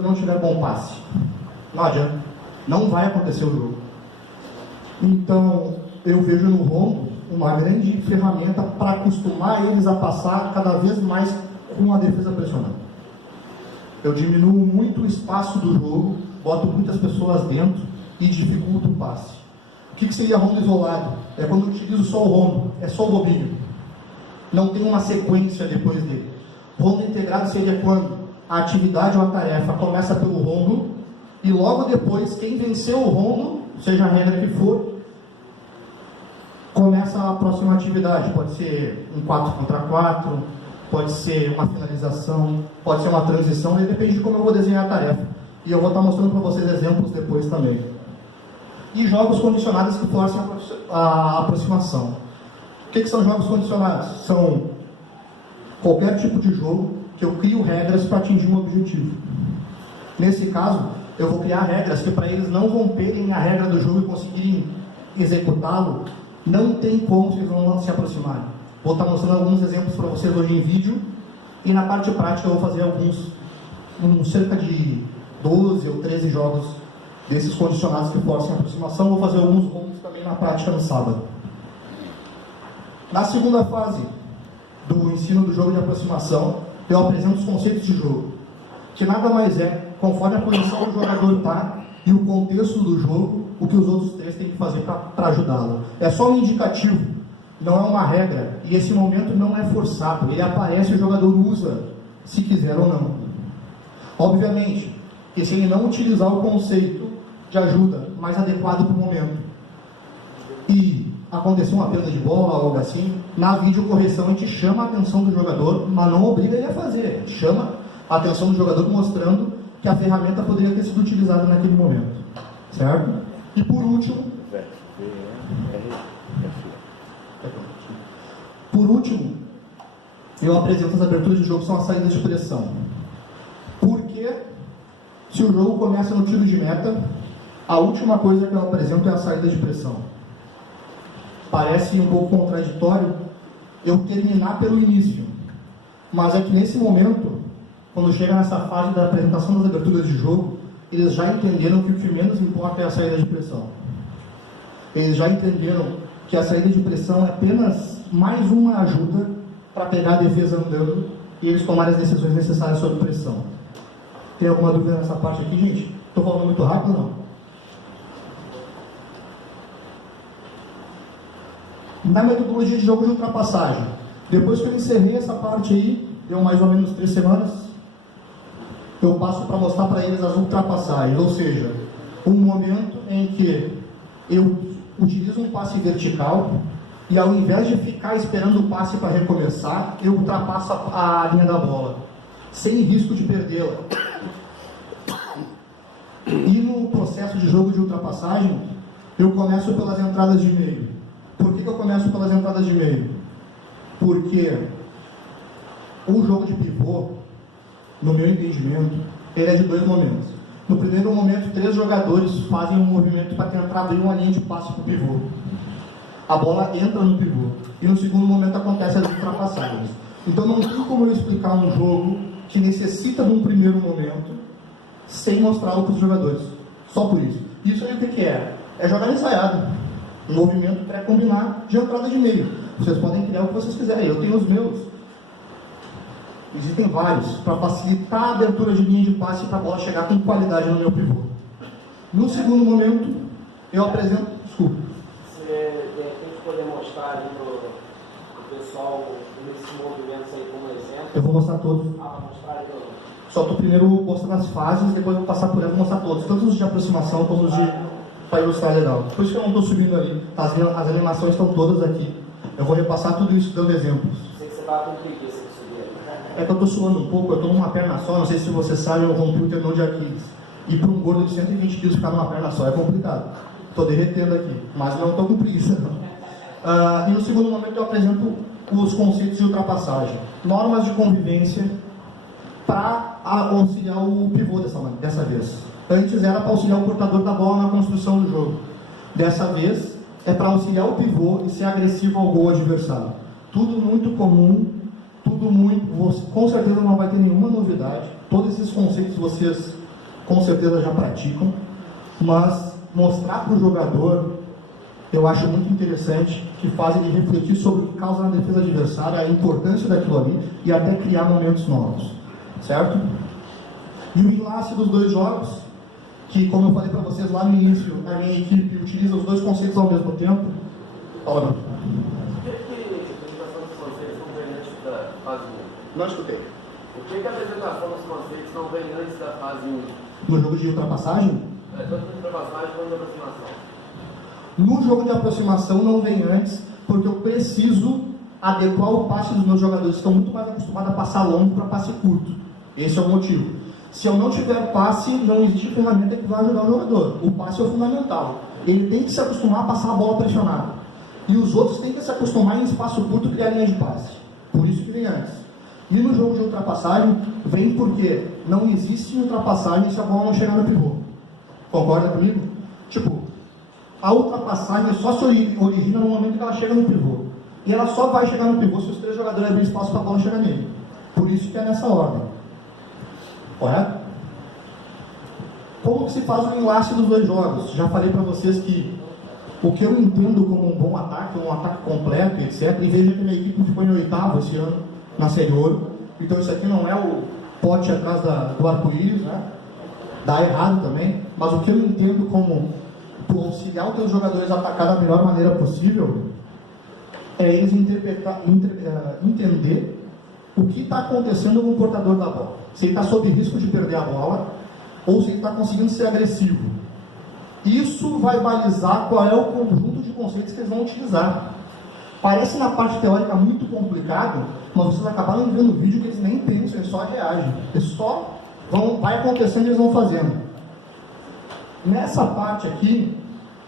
não tiver bom passe, não adianta, não vai acontecer o jogo. Então, eu vejo no rondo uma grande ferramenta para acostumar eles a passar cada vez mais com a defesa pressionando. Eu diminuo muito o espaço do jogo, boto muitas pessoas dentro e dificulto o passe. O que seria rondo isolado? É quando eu utilizo só o rondo, é só o bobinho. Não tem uma sequência depois dele. Rondo integrado seria quando a atividade ou a tarefa começa pelo rondo e logo depois, quem venceu o rondo, seja a regra que for, começa a próxima atividade. Pode ser um 4 contra 4, pode ser uma finalização, pode ser uma transição, e depende de como eu vou desenhar a tarefa. E eu vou estar mostrando para vocês exemplos depois também. E jogos condicionados que forcem a aproximação. O que são jogos condicionados? São qualquer tipo de jogo que eu crio regras para atingir um objetivo. Nesse caso, eu vou criar regras que para eles não romperem a regra do jogo e conseguirem executá-lo, não tem como eles não se aproximarem. Vou estar mostrando alguns exemplos para vocês hoje em vídeo, e na parte prática eu vou fazer cerca de 12 ou 13 jogos desses condicionados que forcem a aproximação. Vou fazer alguns rondos também na prática no sábado. Na segunda fase do ensino do jogo de aproximação, eu apresento os conceitos de jogo, que nada mais é, conforme a posição do jogador está e o contexto do jogo, o que os outros três têm que fazer para ajudá-lo. É só um indicativo, não é uma regra, e esse momento não é forçado, ele aparece e o jogador usa, se quiser ou não. Obviamente, que se ele não utilizar o conceito de ajuda mais adequado para o momento, e acontecer uma perda de bola ou algo assim, na videocorreção a gente chama a atenção do jogador, mas não obriga ele a fazer, a gente chama a atenção do jogador mostrando que a ferramenta poderia ter sido utilizada naquele momento, certo? E por último, eu apresento as aberturas de jogo, que são as saídas de pressão. Porque se o jogo começa no tiro de meta, a última coisa que eu apresento é a saída de pressão. Parece um pouco contraditório eu terminar pelo início, mas é que nesse momento, quando chega nessa fase da apresentação das aberturas de jogo, eles já entenderam que o que menos importa é a saída de pressão. Eles já entenderam que a saída de pressão é apenas mais uma ajuda para pegar a defesa andando e eles tomarem as decisões necessárias sob pressão. Tem alguma dúvida nessa parte aqui, gente? Estou falando muito rápido ou não? Na metodologia de jogo de ultrapassagem, depois que eu encerrei essa parte aí, deu mais ou menos 3 semanas, eu passo para mostrar para eles as ultrapassagens, ou seja, um momento em que eu utilizo um passe vertical e ao invés de ficar esperando o passe para recomeçar, eu ultrapasso a linha da bola, sem risco de perdê-la. E no processo de jogo de ultrapassagem, eu começo pelas entradas de meio. Por que eu começo pelas entradas de meio? Porque o jogo de pivô, no meu entendimento, ele é de 2 momentos. No primeiro momento, 3 jogadores fazem um movimento para tentar abrir uma linha de passe para o pivô. A bola entra no pivô. E no segundo momento acontece as ultrapassagens. Então não tem como eu explicar um jogo que necessita de um primeiro momento sem mostrá-lo para os jogadores. Só por isso. Isso aí o que é? É jogada ensaiada. Um movimento pré-combinado de entrada de meio. Vocês podem criar o que vocês quiserem. Eu tenho os meus. Existem vários para facilitar a abertura de linha de passe para a bola chegar com qualidade no meu pivô. No segundo momento, eu apresento... Desculpa. Você, de repente, poder mostrar ali pro pessoal esses movimentos aí como exemplo? Eu vou mostrar todos. Vou mostrar ali. Só estou primeiro mostrando as fases, depois vou passar por ela e mostrar todos. Tanto os de aproximação como os de... para ilustrar legal. Por isso que eu não estou subindo ali. As animações estão todas aqui. Eu vou repassar tudo isso dando exemplos. Sei que você estava com preguiça de subir. É que eu estou suando um pouco, eu estou numa perna só, não sei se você sabe, eu rompi o tendão de Aquiles. E para um gordo de 120 quilos ficar numa perna só é complicado. Estou derretendo aqui, mas não estou com preguiça não. E no segundo momento eu apresento os conceitos de ultrapassagem. Normas de convivência para auxiliar o pivô dessa vez. Antes era para auxiliar o portador da bola na construção do jogo. Dessa vez é para auxiliar o pivô e ser agressivo ao gol adversário. Tudo muito comum, tudo muito... Com certeza não vai ter nenhuma novidade. Todos esses conceitos vocês com certeza já praticam, mas mostrar para o jogador, eu acho muito interessante, que faz ele refletir sobre o que causa na defesa adversária, a importância daquilo ali e até criar momentos novos, certo? E o enlace dos dois jogos, que como eu falei para vocês lá no início, a minha equipe utiliza os dois conceitos ao mesmo tempo. Fala, Por que a apresentação dos conceitos não vem antes da fase 1? não escutei. Por que a apresentação dos conceitos não vem antes da fase 1? No jogo de ultrapassagem? Tanto de ultrapassagem quanto de aproximação. No jogo de aproximação não vem antes, porque eu preciso adequar o passe dos meus jogadores, que estão muito mais acostumados a passar longo para passe curto. Esse é o motivo. Se eu não tiver passe, não existe ferramenta que vai ajudar o jogador. O passe é o fundamental. Ele tem que se acostumar a passar a bola pressionada. E os outros têm que se acostumar em espaço curto criar linha de passe. Por isso que vem antes. E no jogo de ultrapassagem, vem porque não existe ultrapassagem se a bola não chegar no pivô. Concorda comigo? Tipo, a ultrapassagem só se origina no momento que ela chega no pivô. E ela só vai chegar no pivô se os três jogadores abrirem espaço para a bola chegar nele. Por isso que é nessa ordem. Correto? Como que se faz o enlace dos dois jogos? Já falei para vocês que o que eu entendo como um bom ataque, um ataque completo, etc. E veja que a minha equipe ficou em oitavo esse ano, na Série Ouro. Então isso aqui não é o pote atrás do arco-íris, né? Dá errado também. Mas o que eu entendo como auxiliar os teus jogadores a atacar da melhor maneira possível é eles entender o que está acontecendo com o portador da bola. Se ele está sob risco de perder a bola ou se ele está conseguindo ser agressivo. Isso vai balizar qual é o conjunto de conceitos que eles vão utilizar. Parece na parte teórica muito complicado, mas vocês acabaram vendo o vídeo que eles nem pensam, eles só reagem. Eles só vai acontecendo e eles vão fazendo. Nessa parte aqui,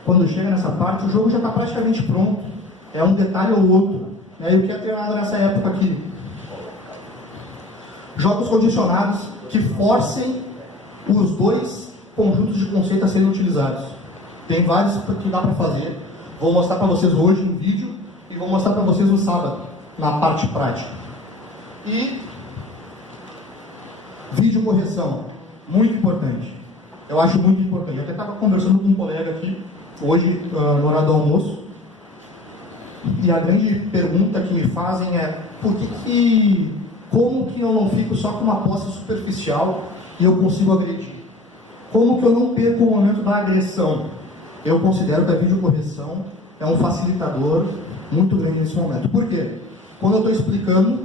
quando chega nessa parte, o jogo já está praticamente pronto. É um detalhe ou outro. E o que é treinado nessa época aqui? Jogos condicionados que forcem os dois conjuntos de conceitos a serem utilizados. Tem vários que dá para fazer. Vou mostrar para vocês hoje no vídeo e vou mostrar para vocês no sábado, na parte prática. E vídeo correção, muito importante. Eu acho muito importante. Eu até estava conversando com um colega aqui hoje, no horário do almoço, e a grande pergunta que me fazem é como que eu não fico só com uma posse superficial e eu consigo agredir? Como que eu não perco o momento da agressão? Eu considero que a videocorreção é um facilitador muito grande nesse momento. Por quê? Quando eu estou explicando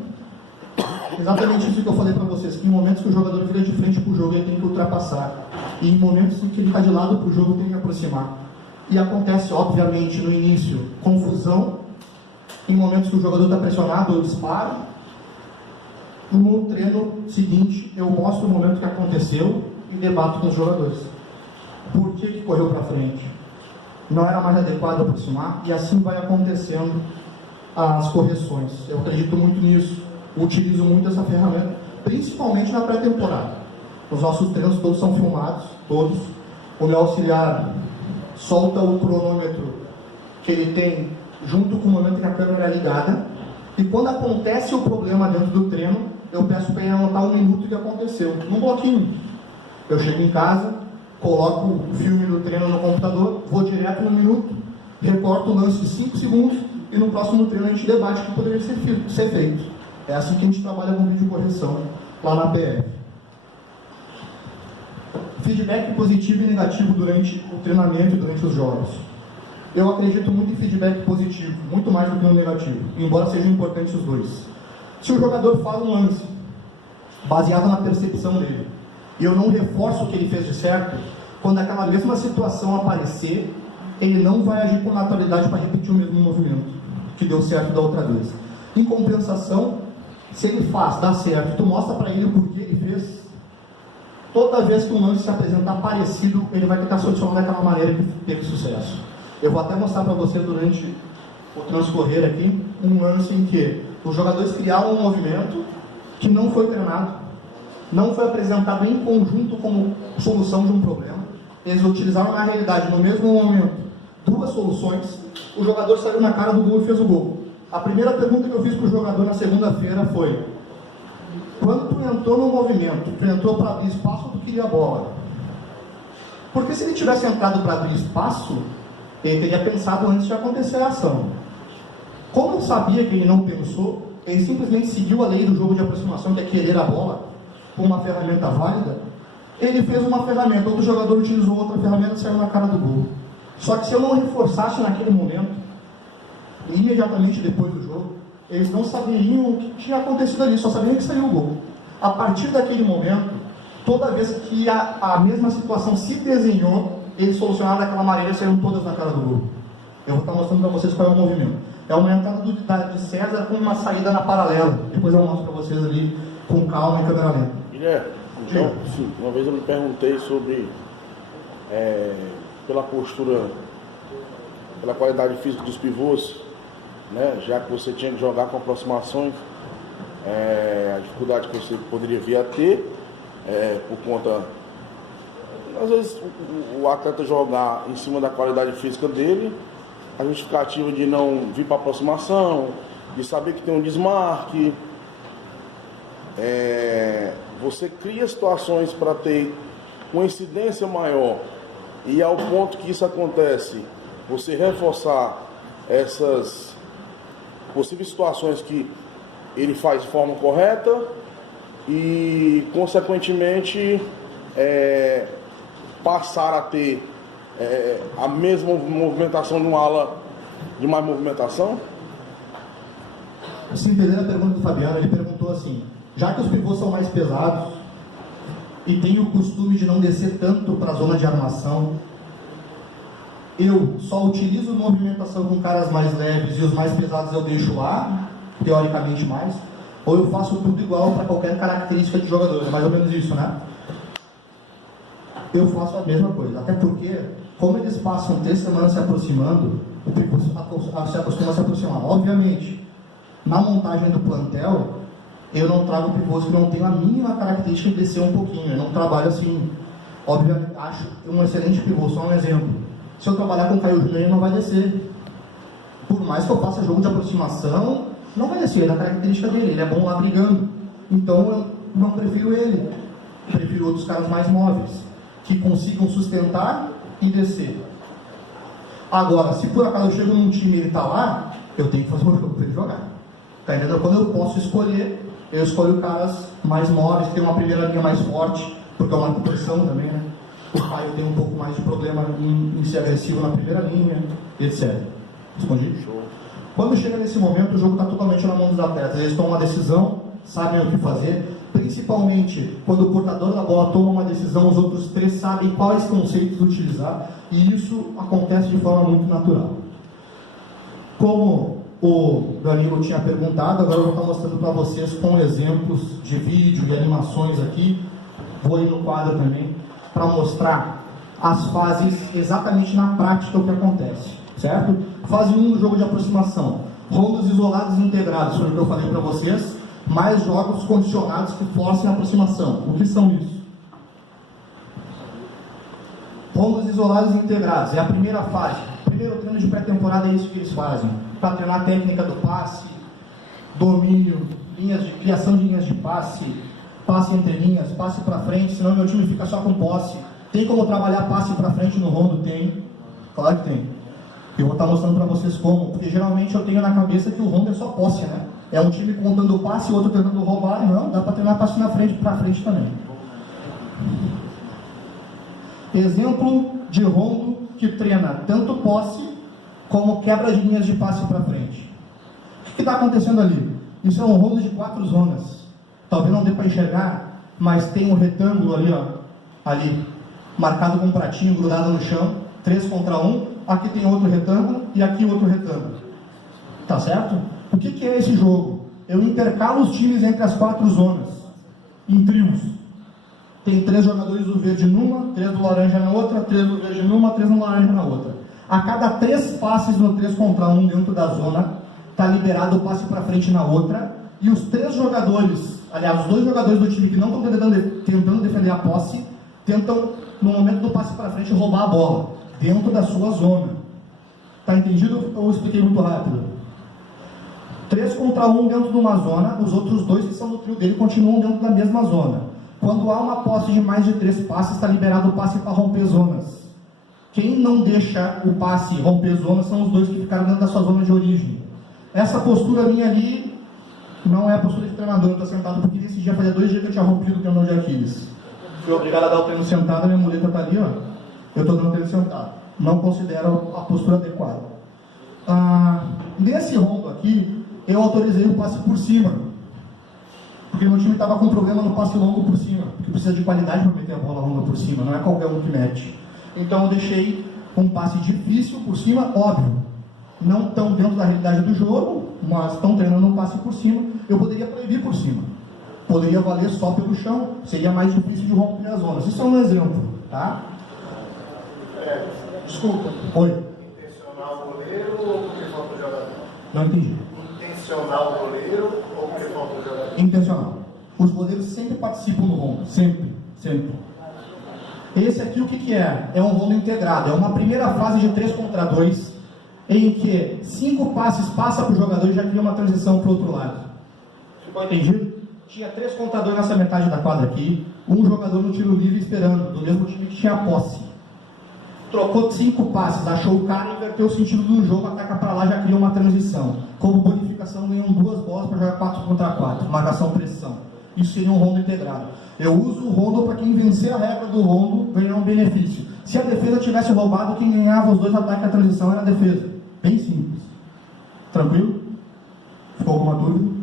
exatamente isso que eu falei para vocês, que em momentos que o jogador vira de frente para o jogo, ele tem que ultrapassar. E em momentos em que ele está de lado para o jogo, tem que aproximar. E acontece, obviamente, no início, confusão. Em momentos que o jogador está pressionado, eu disparo. No treino seguinte, eu mostro o momento que aconteceu e debato com os jogadores. Por que correu para frente? Não era mais adequado aproximar? E assim vai acontecendo as correções. Eu acredito muito nisso. Utilizo muito essa ferramenta, principalmente na pré-temporada. Os nossos treinos todos são filmados, todos. O meu auxiliar solta o cronômetro que ele tem junto com o momento que a câmera é ligada. E quando acontece o problema dentro do treino, eu peço para ele anotar o minuto que aconteceu, num bloquinho. Eu chego em casa, coloco o filme do treino no computador, vou direto no minuto, recorto o lance de 5 segundos e no próximo treino a gente debate o que poderia ser feito. É assim que a gente trabalha com vídeo correção lá na PF. Feedback positivo e negativo durante o treinamento e durante os jogos. Eu acredito muito em feedback positivo, muito mais do que no negativo, embora sejam importantes os dois. Se o jogador fala um lance baseado na percepção dele, e eu não reforço o que ele fez de certo, quando aquela mesma situação aparecer, ele não vai agir com naturalidade para repetir o mesmo movimento que deu certo da outra vez. Em compensação, se ele faz, dá certo, tu mostra para ele o porquê ele fez, toda vez que um lance se apresentar parecido, ele vai tentar solucionar daquela maneira que teve sucesso. Eu vou até mostrar para você durante o transcorrer aqui, um lance em que os jogadores criaram um movimento que não foi treinado, não foi apresentado em conjunto como solução de um problema. Eles utilizaram na realidade, no mesmo momento, duas soluções. O jogador saiu na cara do gol e fez o gol. A primeira pergunta que eu fiz para o jogador na segunda-feira foi: quando tu entrou no movimento, tu entrou para abrir espaço ou tu queria a bola? Porque se ele tivesse entrado para abrir espaço, ele teria pensado antes de acontecer a ação. Como eu sabia que ele não pensou, ele simplesmente seguiu a lei do jogo de aproximação, que é querer a bola, com uma ferramenta válida. Ele fez uma ferramenta, outro jogador utilizou outra ferramenta e saiu na cara do gol. Só que se eu não reforçasse naquele momento, imediatamente depois do jogo, eles não saberiam o que tinha acontecido ali, só sabiam que saiu o gol. A partir daquele momento, toda vez que a mesma situação se desenhou, eles solucionaram daquela maneira e saíram todas na cara do gol. Eu vou estar mostrando para vocês qual é o movimento. É uma entrada de César com uma saída na paralela. Depois eu mostro para vocês ali com calma e câmera lenta. Guilherme, então, sim, uma vez eu me perguntei sobre, pela postura, pela qualidade física dos pivôs, né, já que você tinha que jogar com aproximações, a dificuldade que você poderia vir a ter, por conta, às vezes, o atleta jogar em cima da qualidade física dele, a justificativa de não vir para aproximação, de saber que tem um desmarque. Você cria situações para ter uma incidência maior, e ao ponto que isso acontece, você reforçar essas possíveis situações que ele faz de forma correta e, consequentemente, passar a ter a mesma movimentação de uma ala de mais movimentação? Se entender a pergunta do Fabiano, ele perguntou assim: já que os pivôs são mais pesados e tem o costume de não descer tanto para a zona de armação, eu só utilizo movimentação com caras mais leves e os mais pesados eu deixo lá, teoricamente mais, ou eu faço tudo igual para qualquer característica de jogador? É mais ou menos isso, né? Eu faço a mesma coisa, até porque, como eles passam 3 semanas se aproximando, o pivô se acostuma a se aproximar. Obviamente, na montagem do plantel, eu não trago pivôs que não tenham a mínima característica de descer um pouquinho. Eu não trabalho assim. Obviamente, acho um excelente pivô, só um exemplo. Se eu trabalhar com o Caio Júnior, ele não vai descer. Por mais que eu faça jogo de aproximação, não vai descer, é da característica dele. Ele é bom lá brigando. Então, eu não prefiro ele. Prefiro outros caras mais móveis, que consigam sustentar e descer. Agora, se por acaso eu chego num time e ele está lá, eu tenho que fazer um jogo para ele jogar. Tá entendendo? Quando eu posso escolher, eu escolho caras mais móveis, que tem uma primeira linha mais forte, porque é uma pressão também, né? O Caio tem um pouco mais de problema em ser agressivo na primeira linha, etc. Respondi? Quando chega nesse momento, o jogo está totalmente na mão dos atletas. Eles tomam uma decisão, sabem o que fazer. Principalmente quando o portador da bola toma uma decisão, os outros 3 sabem quais conceitos utilizar, e isso acontece de forma muito natural. Como o Danilo tinha perguntado, agora eu vou estar mostrando para vocês com exemplos de vídeo e animações aqui. Vou ir no quadro também para mostrar as fases exatamente na prática o que acontece, certo? Fase 1 do jogo de aproximação, rondos isolados e integrados, foi o que eu falei para vocês, mais jogos condicionados que forcem a aproximação. O que são isso? Rondos isolados e integrados, é a primeira fase. Primeiro treino de pré-temporada é isso que eles fazem, para treinar a técnica do passe, domínio, criação de linhas de passe, passe entre linhas, passe para frente, senão meu time fica só com posse. Tem como trabalhar passe para frente no rondo? Tem, claro que tem. Eu vou estar mostrando para vocês como, porque geralmente eu tenho na cabeça que o rondo é só posse, né? É um time contando o passe, o outro tentando roubar. Não, dá para treinar passe na frente, para frente também. Exemplo de rondo que treina tanto posse como quebra de linhas de passe para frente. O que está acontecendo ali? Isso é um rondo de 4 zonas. Talvez não dê para enxergar, mas tem um retângulo ali, ó, ali, marcado com um pratinho grudado no chão, 3 contra 1. Aqui tem outro retângulo e aqui outro retângulo. Tá certo? O que é esse jogo? Eu intercalo os times entre as 4 zonas, em trios. Tem 3 jogadores do verde numa, 3 do laranja na outra, 3 do verde numa, 3 no laranja na outra. A cada 3 passes no 3 contra 1 dentro da zona, está liberado o passe para frente na outra, e os 3 jogadores, aliás, os 2 jogadores do time que não estão tentando defender a posse, tentam, no momento do passe para frente, roubar a bola, dentro da sua zona. Tá entendido ou eu expliquei muito rápido? 3 contra 1 dentro de uma zona, os outros 2 que são do trio dele continuam dentro da mesma zona. Quando há uma posse de mais de 3 passes, está liberado o passe para romper zonas. Quem não deixa o passe romper zonas são os dois que ficaram dentro da sua zona de origem. Essa postura minha ali não é a postura de treinador, eu estou sentado porque nesse dia fazia 2 dias que eu tinha rompido o tendão de Aquiles. Fui obrigado a dar o treino sentado, a minha muleta está ali, ó. Eu estou dando o treino sentado. Não considero a postura adequada. Nesse rombo aqui, eu autorizei o passe por cima. Porque meu time estava com problema no passe longo por cima. Porque precisa de qualidade para meter a bola longa por cima, não é qualquer um que mete. Então eu deixei um passe difícil por cima, óbvio. Não estão dentro da realidade do jogo, mas estão treinando um passe por cima. Eu poderia proibir por cima. Poderia valer só pelo chão, seria mais difícil de romper as zonas. Isso é um exemplo, tá? Desculpa. Oi. Intencional o goleiro ou porque falta o jogador? Não entendi. Intencional o goleiro ou porque falta o jogador? Intencional. Os goleiros sempre participam do rombo, sempre, sempre. Esse aqui o que é? É um rombo integrado, é uma primeira fase de 3 contra 2, em que 5 passes passa para o jogador e já cria uma transição para o outro lado. Ficou entendido? Tinha 3 contra 2 nessa metade da quadra aqui, um jogador no tiro livre esperando, do mesmo time que tinha posse. Trocou 5 passes, achou o cara, inverteu o sentido do jogo, ataca para lá, já cria uma transição. Como bonificação, ganham 2 bolas para jogar 4 contra 4, marcação-pressão. Isso seria um rondo integrado. Eu uso o rondo para quem vencer a regra do rondo ganhar um benefício. Se a defesa tivesse roubado, quem ganhava os 2 ataques à transição era a defesa. Bem simples. Tranquilo? Ficou alguma dúvida?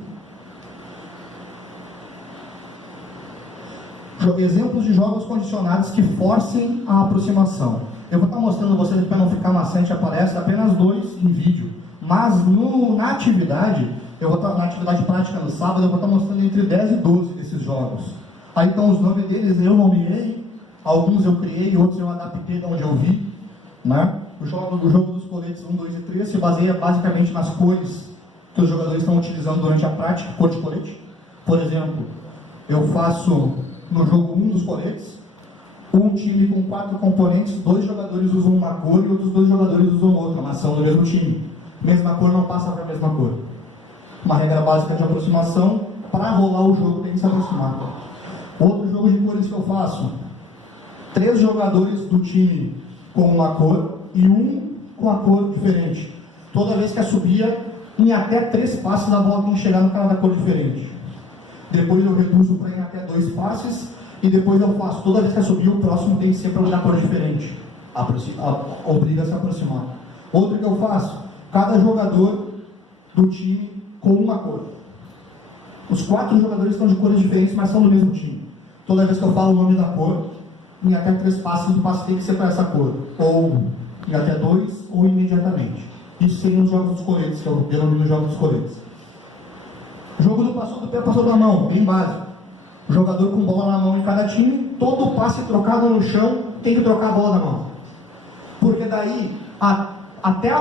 Exemplos de jogos condicionados que forcem a aproximação. Eu vou estar mostrando a vocês para não ficar maçante, aparece apenas 2 em vídeo. Mas na atividade, eu vou estar na atividade prática no sábado, eu vou estar mostrando entre 10 e 12 desses jogos. Aí estão os nomes deles, eu nomeei, alguns eu criei, outros eu adaptei de onde eu vi. Né? O jogo dos coletes 1, 2 e 3 se baseia basicamente nas cores que os jogadores estão utilizando durante a prática, cor de colete. Por exemplo, eu faço no jogo 1 dos coletes, um time com 4 componentes, 2 jogadores usam uma cor e outros 2 jogadores usam outra, mas são do mesmo time. Mesma cor não passa para a mesma cor. Uma regra básica de aproximação, para rolar o jogo tem que se aproximar. Outro jogo de cores que eu faço, 3 jogadores do time com uma cor e um com a cor diferente. Toda vez que assobia, em até 3 passes a bola tem que chegar no cara da cor diferente. Depois eu reduzo para em até 2 passes e depois eu faço, toda vez que assobia, o próximo tem que ser para da cor diferente. Obriga a se aproximar. Outro que eu faço, cada jogador do time com uma cor. Os 4 jogadores estão de cores diferentes, mas são do mesmo time. Toda vez que eu falo o nome da cor, em até 3 passes, o passe tem que ser para essa cor. Ou em até 2, ou imediatamente. Isso seriam os jogos dos coletes, que eu denomino jogos dos coletes. Jogo do passou do pé, passou da mão, bem básico. O jogador com bola na mão em cada time, todo passe trocado no chão tem que trocar a bola na mão. Porque daí, até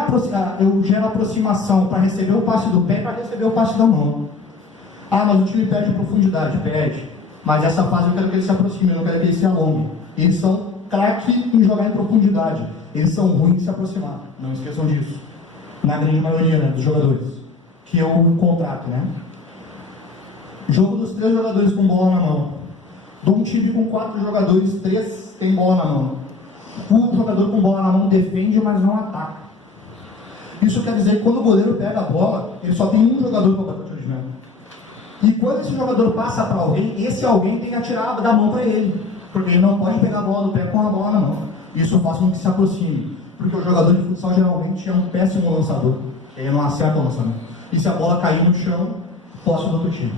eu gero aproximação para receber o passe do pé e para receber o passe da mão. Mas o time perde profundidade, perde. Mas essa fase eu quero que ele se aproxime, eu não quero que ele se alongue. Eles são craque em jogar em profundidade. Eles são ruins em se aproximar. Não esqueçam disso. Na grande maioria, né, dos jogadores que eu contrato, né? Jogo dos 3 jogadores com bola na mão. De um time com 4 jogadores, 3 tem bola na mão. O jogador com bola na mão defende, mas não ataca. Isso quer dizer que quando o goleiro pega a bola, ele só tem um jogador para bater o tiro de meta. E quando esse jogador passa para alguém, esse alguém tem que atirar da mão para ele. Porque ele não pode pegar a bola do pé com a bola na mão. Isso faz com que se aproxime. Porque o jogador de futsal geralmente é um péssimo lançador. Ele não acerta o lançamento. E se a bola cair no chão, posse do outro time.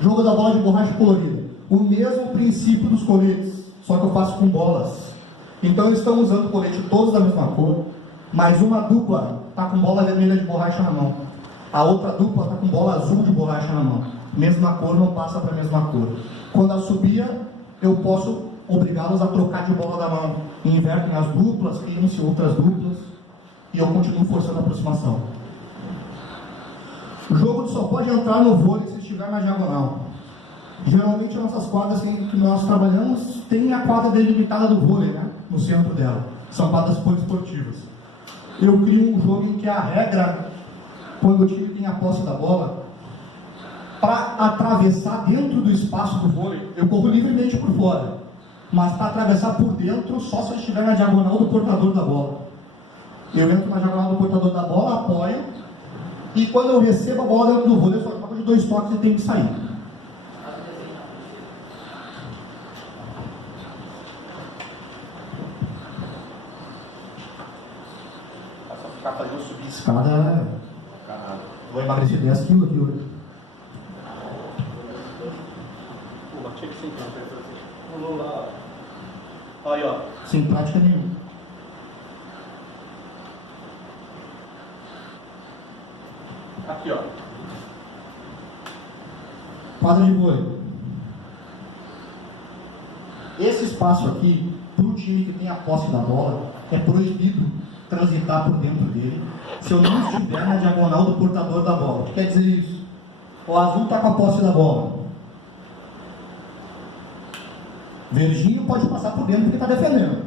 Jogo da bola de borracha colorida. O mesmo princípio dos coletes, só que eu faço com bolas. Então eles estão usando o colete todos da mesma cor, mas uma dupla está com bola vermelha de borracha na mão. A outra dupla está com bola azul de borracha na mão. Mesma cor não passa para a mesma cor. Quando assobia, eu posso obrigá-los a trocar de bola da mão. Invertem as duplas, criam-se outras duplas, e eu continuo forçando a aproximação. O jogo só pode entrar no vôlei se estiver na diagonal. Geralmente as nossas quadras que nós trabalhamos tem a quadra delimitada do vôlei, né? No centro dela. São quadras poliesportivas. Eu crio um jogo em que a regra, quando o time tem a posse da bola, Para atravessar dentro do espaço do vôlei, eu corro livremente por fora. Mas para atravessar por dentro, só se eu estiver na diagonal do portador da bola. Eu entro na diagonal do portador da bola, apoio, e quando eu recebo a bola dentro do vôlei, eu só jogo de 2 toques e tenho que sair. É só ficar fazendo subir escada. Vou emagrecer 10 quilos aqui hoje. Pô, tinha que ser vamos lá. Aí, ó. Sem prática nenhuma. Aqui, ó. Quadra de vôlei. Esse espaço aqui, para o time que tem a posse da bola, é proibido transitar por dentro dele se eu não estiver na diagonal do portador da bola. O que quer dizer isso? O azul está com a posse da bola. Verdinho pode passar por dentro porque está defendendo.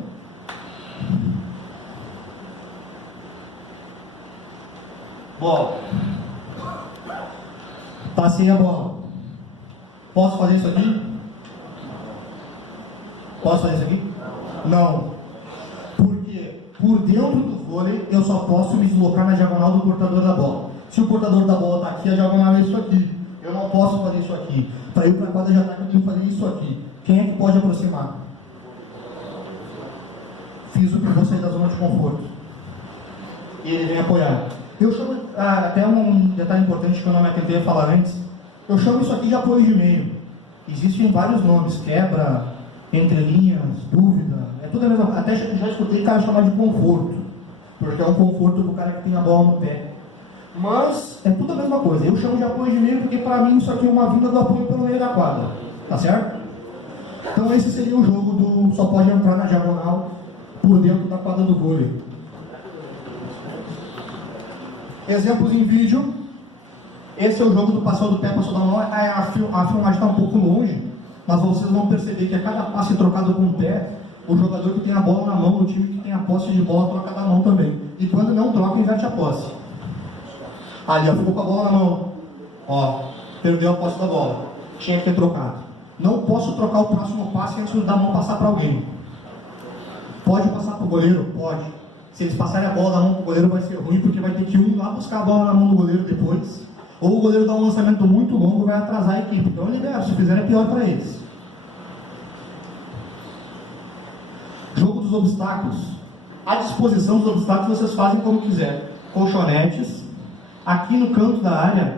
Bola. Passei a bola. Posso fazer isso aqui? Posso fazer isso aqui? Não. Porque por dentro do vôlei eu só posso me deslocar na diagonal do portador da bola. Se o portador da bola está aqui, a diagonal é isso aqui. Eu não posso fazer isso aqui. Para ir para a quadra de ataque eu tenho que fazer isso aqui. Quem é que pode aproximar? Fiz o pivô sair da zona de conforto. E ele vem apoiar. Eu chamo, até um detalhe importante que eu não me atentei a falar antes, eu chamo isso aqui de apoio de meio. Existem vários nomes, quebra, entrelinhas, dúvida, é tudo a mesma coisa. Até já escutei o cara chamar de conforto, porque é um conforto para o cara que tem a bola no pé. Mas é tudo a mesma coisa. Eu chamo de apoio de meio porque para mim isso aqui é uma vinda do apoio pelo meio da quadra. Tá certo? Então esse seria o jogo do só pode entrar na diagonal por dentro da quadra do vôlei. Exemplos em vídeo. Esse é o jogo do passou do pé, passou da mão. A filmagem está um pouco longe, mas vocês vão perceber que a cada passe trocado com o pé, o jogador que tem a bola na mão, o time que tem a posse de bola, troca da mão também. E quando não troca, inverte a posse. Ali, ó, ficou com a bola na mão. Ó, perdeu a posse da bola. Tinha que ter trocado. Não posso trocar o próximo passe antes da mão passar para alguém. Pode passar para o goleiro? Pode. Se eles passarem a bola da mão para o goleiro vai ser ruim, porque vai ter que um lá buscar a bola na mão do goleiro depois. Ou o goleiro dá um lançamento muito longo e vai atrasar a equipe. Então eu libero, se fizer é pior para eles. Jogo dos obstáculos. À disposição dos obstáculos vocês fazem como quiser. Colchonetes. Aqui no canto da área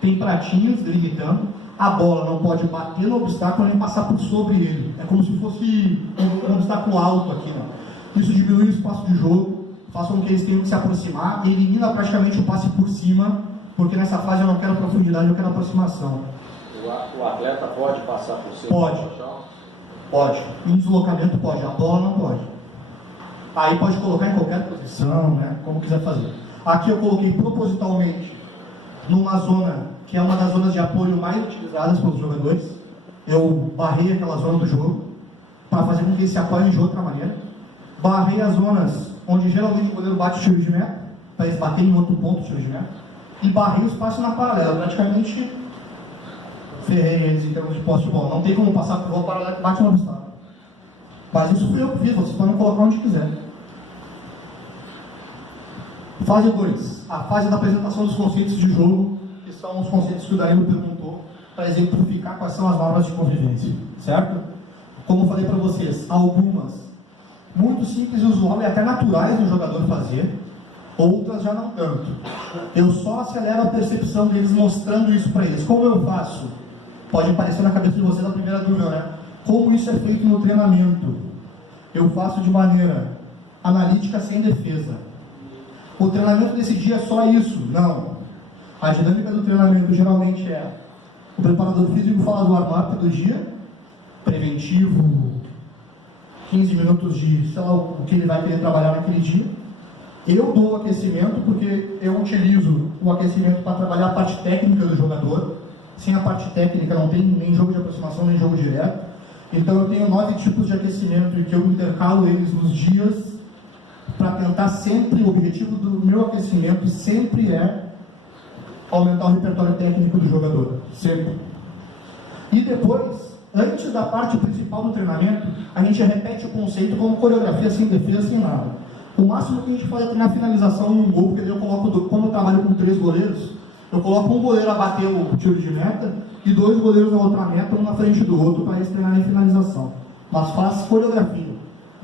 tem pratinhos delimitando. A bola não pode bater no obstáculo nem passar por sobre ele. É como se fosse um obstáculo alto aqui. Ó. Isso diminui o espaço de jogo, faz com que eles tenham que se aproximar e elimina praticamente o passe por cima, porque nessa fase eu não quero profundidade, eu quero aproximação. O atleta pode passar por cima? Pode. Pode. Em deslocamento pode, a bola não pode. Aí pode colocar em qualquer posição, né? Como quiser fazer. Aqui eu coloquei propositalmente numa zona que é uma das zonas de apoio mais utilizadas pelos jogadores. Eu barrei aquela zona do jogo para fazer com que eles se apoiem de outra maneira. Barrei as zonas onde geralmente o goleiro bate o tiro de meta, para eles baterem em outro ponto o tiro de meta. E barrei o espaço na paralela, praticamente ferrei eles em termos de posse de bola. Não tem como passar por bola paralela que bate no obstáculo. Mas isso fui eu que fiz, vocês podem colocar onde quiser. Fase 2, a fase da apresentação dos conceitos de jogo, que são os conceitos que o Danilo perguntou, para exemplificar quais são as normas de convivência, certo? Como eu falei para vocês, algumas muito simples e usual e até naturais do jogador fazer, outras já não tanto. Eu só acelero a percepção deles mostrando isso para eles. Como eu faço? Pode aparecer na cabeça de vocês a primeira dúvida, né? Como isso é feito no treinamento? Eu faço de maneira analítica sem defesa. O treinamento desse dia é só isso? Não. A dinâmica do treinamento geralmente é o preparador físico fala do warm-up do dia, preventivo, 15 minutos de, sei lá, o que ele vai querer trabalhar naquele dia. Eu dou o aquecimento porque eu utilizo o aquecimento para trabalhar a parte técnica do jogador. Sem a parte técnica não tem nem jogo de aproximação, nem jogo direto. Então eu tenho 9 tipos de aquecimento e que eu intercalo eles nos dias para tentar sempre, o objetivo do meu aquecimento sempre é aumentar o repertório técnico do jogador. Sempre. E depois, antes da parte principal do treinamento, a gente repete o conceito como coreografia sem defesa, sem nada. O máximo que a gente faz é treinar finalização em um gol, porque eu coloco, como eu trabalho com 3 goleiros, eu coloco um goleiro a bater o tiro de meta e 2 goleiros na outra meta, um na frente do outro, para eles treinarem finalização. Mas faz coreografia,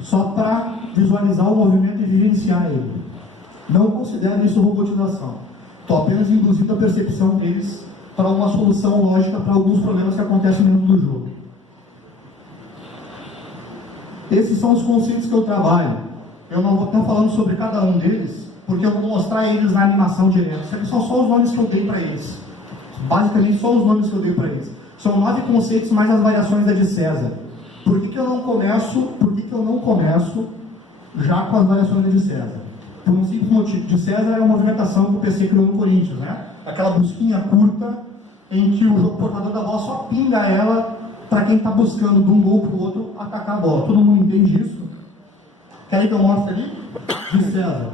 só para visualizar o movimento e vivenciar ele. Não considero isso robotização. Estou apenas induzindo a percepção deles para uma solução lógica para alguns problemas que acontecem dentro do jogo. Esses são os conceitos que eu trabalho. Eu não vou estar falando sobre cada um deles, porque eu vou mostrar eles na animação direta. Isso aqui são só os nomes que eu dei para eles. Basicamente, só os nomes que eu dei para eles. São 9 conceitos mais as variações da de César. Por que eu não começo já com as variações da de César? Por um simples motivo. De César é uma movimentação que o PC criou no Corinthians, né? Aquela busquinha curta em que o portador da bola só pinga ela para quem está buscando de um gol para o outro atacar a bola. Todo mundo entende isso? Quer que eu mostre ali? De César.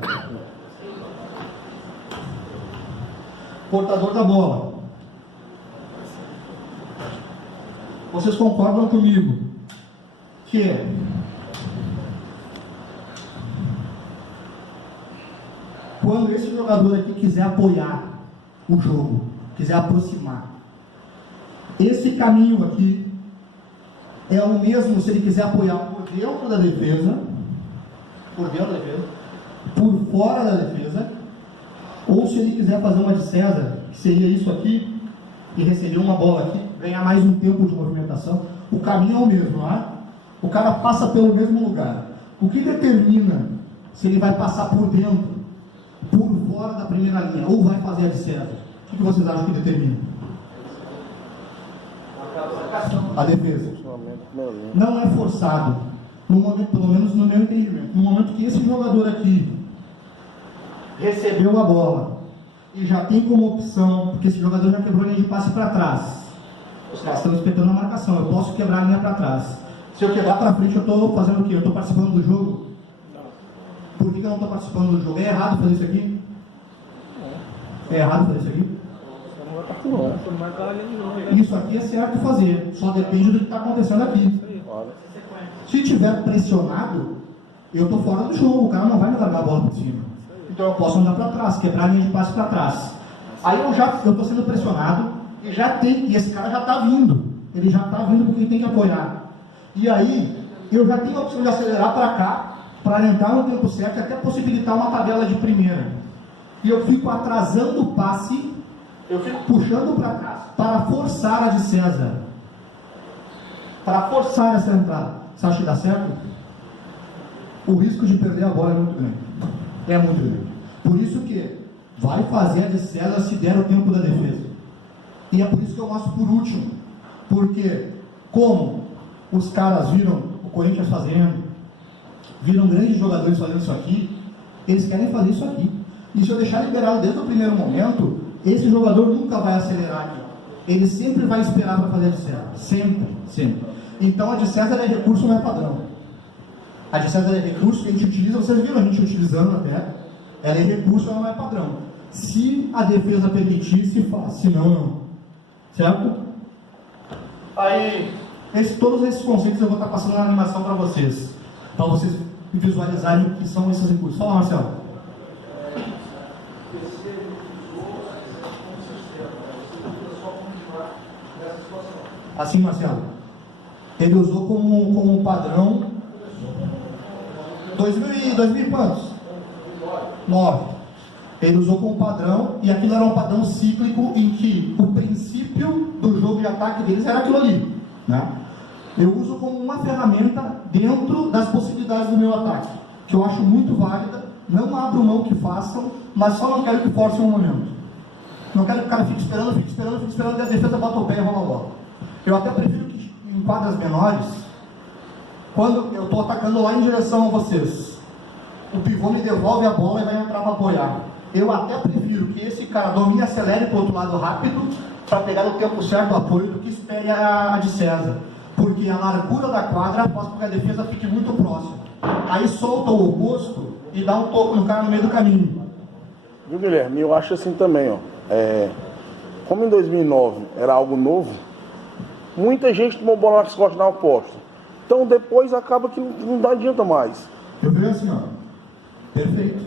Portador da bola. Vocês concordam comigo que quando esse jogador aqui quiser apoiar o jogo, quiser aproximar, esse caminho aqui é o mesmo se ele quiser apoiar por dentro da defesa, por fora da defesa, ou se ele quiser fazer uma de César, que seria isso aqui, e receber uma bola aqui, ganhar mais um tempo de movimentação. O caminho é o mesmo, não é? O cara passa pelo mesmo lugar. O que determina se ele vai passar por dentro, por fora da primeira linha, ou vai fazer a de César? O que vocês acham que determina? A defesa. Não é forçado, no momento, pelo menos no meu entendimento. No momento que esse jogador aqui recebeu a bola e já tem como opção, porque esse jogador já quebrou a linha de passe para trás, os caras estão espetando a marcação, eu posso quebrar a linha para trás. Se eu quebrar para frente, eu estou fazendo o quê? Eu estou participando do jogo? Por que eu não estou participando do jogo? É errado fazer isso aqui? É errado fazer isso aqui? Isso aqui é certo fazer, só depende do que está acontecendo aqui. Se tiver pressionado, eu estou fora do jogo, o cara não vai me largar a bola por cima. Então eu posso andar para trás, quebrar a linha de passe para trás. Aí eu estou sendo pressionado e esse cara já está vindo. Ele já está vindo porque ele tem que apoiar. E aí eu já tenho a opção de acelerar para cá, para entrar no tempo certo e até possibilitar uma tabela de primeira. E eu fico atrasando o passe, eu fico puxando para trás para forçar a de César. Para forçar essa entrada. Você acha que dá certo? O risco de perder a bola é muito grande. É muito grande. Por isso que vai fazer a de César se der o tempo da defesa. E é por isso que eu mostro por último. Porque, como os caras viram o Corinthians fazendo, viram grandes jogadores fazendo isso aqui, eles querem fazer isso aqui. E se eu deixar liberado desde o primeiro momento, esse jogador nunca vai acelerar aqui. Ele sempre vai esperar para fazer a de César. Sempre, sempre. Então a de César é recurso, não é padrão. A de César é recurso que a gente utiliza, vocês viram a gente utilizando até. Ela é recurso, ela não é padrão. Se a defesa permitir, se faz. Se não, não. Certo? Aí, todos esses conceitos eu vou estar passando na animação para vocês visualizarem o que são esses recursos. Fala, Marcelo. Assim, Marcelo, ele usou como padrão 2000 e quantos? 9. Ele usou como padrão, e aquilo era um padrão cíclico em que o princípio do jogo de ataque deles era aquilo ali, né? Eu uso como uma ferramenta dentro das possibilidades do meu ataque, que eu acho muito válida. Não abro mão que façam, mas só não quero que forcem um momento. Não quero que o cara fique esperando e a defesa bota o pé e rola a bola. Eu até prefiro que em quadras menores, quando eu estou atacando lá em direção a vocês, o pivô me devolve a bola e vai entrar para apoiar. Eu até prefiro que esse cara domine e acelere para o outro lado rápido, para pegar no tempo certo o apoio, do que espere a de César. Porque a largura da quadra faz com que a defesa fique muito próxima. Aí solta o oposto e dá um toco no cara no meio do caminho. Viu, Guilherme? Eu acho assim também, ó. como em 2009 era algo novo, muita gente tomou bola nas costas na aposta. Então depois acaba que não adianta mais. Eu vejo assim, ó. Perfeito.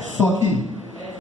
Só que